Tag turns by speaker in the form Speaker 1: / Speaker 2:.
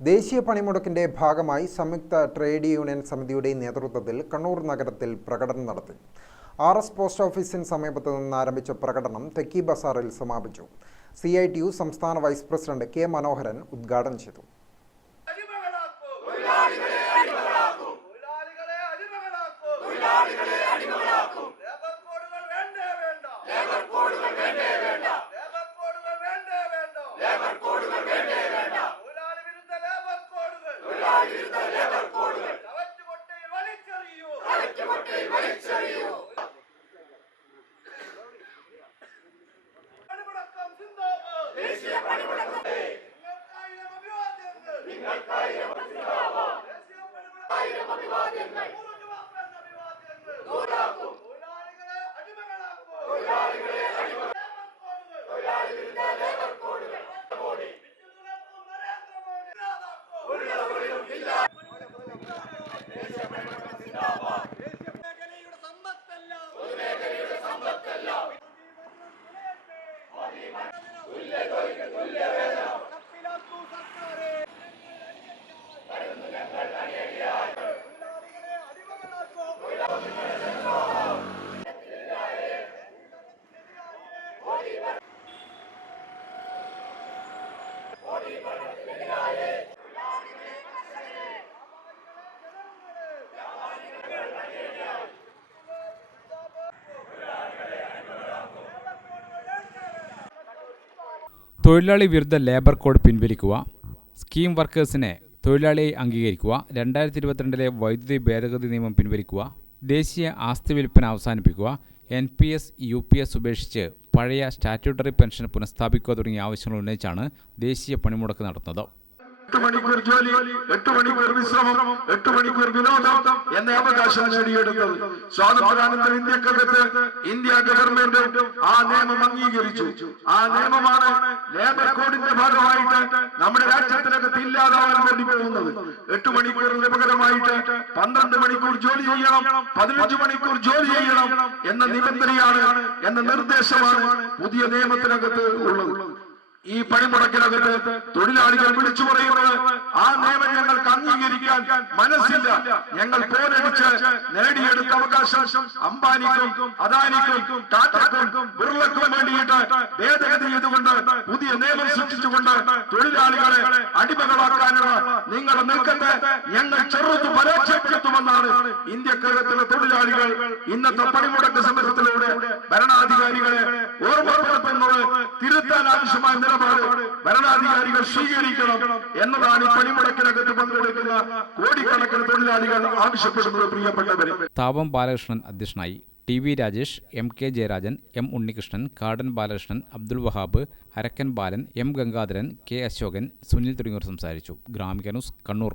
Speaker 1: ദേശീയ പണിമുടക്കിന്റെ ഭാഗമായി സംയുക്ത ട്രേഡ് യൂണിയൻ സമിതിയുടെ നേതൃത്വത്തിൽ കണ്ണൂർ നഗരത്തിൽ പ്രകടനം നടത്തി. ആർ എസ് പോസ്റ്റ് ഓഫീസിന് സമീപത്ത് നിന്ന് ആരംഭിച്ച പ്രകടനം തെക്കി ബസാറിൽ സമാപിച്ചു. സി ഐ ടി യു സംസ്ഥാന വൈസ് പ്രസിഡന്റ് കെ മനോഹരൻ ഉദ്ഘാടനം ചെയ്തു
Speaker 2: അടിമകളാക്കൂ തൊഴിലാളികളെ അടിമകളാക്കൂ തൊഴിലാളികളെ അടിമകളാക്കൂ ലേബർ കോഡുകൾ വേണ്ടേ വേണ്ട ലേബർ കോഡുകൾ വേണ്ടേ വേണ്ട ലേബർ കോഡുകൾ വേണ്ടേ വേണ്ട ലേബർ കോഡുകൾ വേണ്ടേ വേണ്ട തൊഴിലാളി വിരുദ്ധ ലേബർ കോഡുകൾ തൊഴിലാളി വിരുദ്ധ ലേബർ കോഡുകൾ ചവറ്റുകൊട്ടയിൽ വലിച്ചെറിയൂ ചവറ്റുകൊട്ടയിൽ വലിച്ചെറിയൂ പണിമുടക്കം സിന്ദാബാദ് ദേശീയ പണിമുടക്കം നിങ്ങൾക്കായിരം അഭിവാദ്യങ്ങൾ നിങ്ങൾക്കായിരം ദേശീയ പണിമുടക്കം അഭിവാദ്യങ്ങൾ നൂറാക്കും തൊഴിലാളികളെ അടിമകളാക്കും തൊഴിലാളികളെ അടിമകളാക്കും തൊഴിലാളി വിരുദ്ധ ലേബർ കോഡുകൾ വിറ്റുതുലക്കും നരേന്ദ്രമോദി ഇല്ലാതാക്കും
Speaker 3: തൊഴിലാളി വിരുദ്ധ ലേബർ കോഡ് പിൻവലിക്കുക സ്കീം വർക്കേഴ്സിനെ തൊഴിലാളിയായി അംഗീകരിക്കുക രണ്ടായിരത്തി ഇരുപത്തിരണ്ടിലെ വൈദ്യുതി ഭേദഗതി നിയമം പിൻവലിക്കുക ദേശീയ ആസ്തി വിൽപ്പന അവസാനിപ്പിക്കുക N P S U P S ഉപേക്ഷിച്ച് പഴയ സ്റ്റാറ്റ്യൂട്ടറി പെൻഷൻ പുനഃസ്ഥാപിക്കുക തുടങ്ങിയ ആവശ്യങ്ങൾ ഉന്നയിച്ചാണ് ദേശീയ പണിമുടക്ക് നടത്തുന്നത്.
Speaker 4: എട്ട് മണിക്കൂർ ജോലി എട്ട് മണിക്കൂർ വിശ്രമം എട്ട് മണിക്കൂർ വിനോദം എന്ന അവകാശം നേടിയെടുത്തത്. സ്വാതന്ത്ര്യാനന്തര ഇന്ത്യക്കകത്ത് ഇന്ത്യ ഗവൺമെന്റ് ആ നിയമം അംഗീകരിച്ചു. ആ നിയമമാണ് ലേബർ കോഡിന്റെ ഭാഗമായിട്ട് നമ്മുടെ രാജ്യത്തിനകത്ത് ഇല്ലാതാവാൻ വേണ്ടി പോകുന്നത്. എട്ട് മണിക്കൂറിന് പകരമായിട്ട് പന്ത്രണ്ട് മണിക്കൂർ ജോലി ചെയ്യണം പതിനഞ്ച് മണിക്കൂർ ജോലി ചെയ്യണം എന്ന നിബന്ധനയാണ് എന്ന നിർദ്ദേശമാണ് പുതിയ നിയമത്തിനകത്ത് ഉള്ളത്. ഈ പണിമുടക്കിനകത്ത് തൊഴിലാളികൾ വിളിച്ചു പറയുന്നത് ആ നിയമം ഞങ്ങൾക്ക് അംഗീകരിക്കാൻ മനസ്സില്ല. ഞങ്ങൾ പോരടിച്ച് നേടിയെടുത്ത അവകാശം അംബാനിക്കും അദാനിക്കും ടാറ്റക്കും ബിർളക്കും വേണ്ടിയിട്ട് ഭേദഗതി ചെയ്തുകൊണ്ട് പുതിയ നിയമം സൃഷ്ടിച്ചുകൊണ്ട് തൊഴിലാളികളെ അടിമകളാക്കാനുള്ള നിങ്ങളുടെ നിൽക്കട്ടെ ഞങ്ങൾ ചെറുത്ത് പരാജയപ്പെടുത്തുമെന്നാണ് ഇന്ത്യക്കകത്തിലെ തൊഴിലാളികൾ ഇന്നത്തെ പണിമുടക്ക് സമരത്തിലൂടെ ഭരണാധികാരികളെ ഓർമ്മപ്പെടുത്തുന്നത്. തിരുത്താൻ ആവശ്യമായ നിലപാട് ഭരണാധികാരികൾ സ്വീകരിക്കണം എന്നതാണ് പണിമുടക്കിനകത്ത് പങ്കെടുക്കുന്ന കോടിക്കണക്കിന് തൊഴിലാളികൾ ആവശ്യപ്പെടുന്നത് പ്രിയപ്പെട്ടവരെ.
Speaker 3: താപം ബാലകൃഷ്ണൻ അധ്യക്ഷനായി T V Rajesh M K Jayarajan M Unnikrishnan Kadan Balakrishnan Abdul Wahab Arakkan Balan M Gangadharan K Ashokan Sunil തുടങ്ങിയവർ സംസാരിച്ചു. Gramika news Kannur.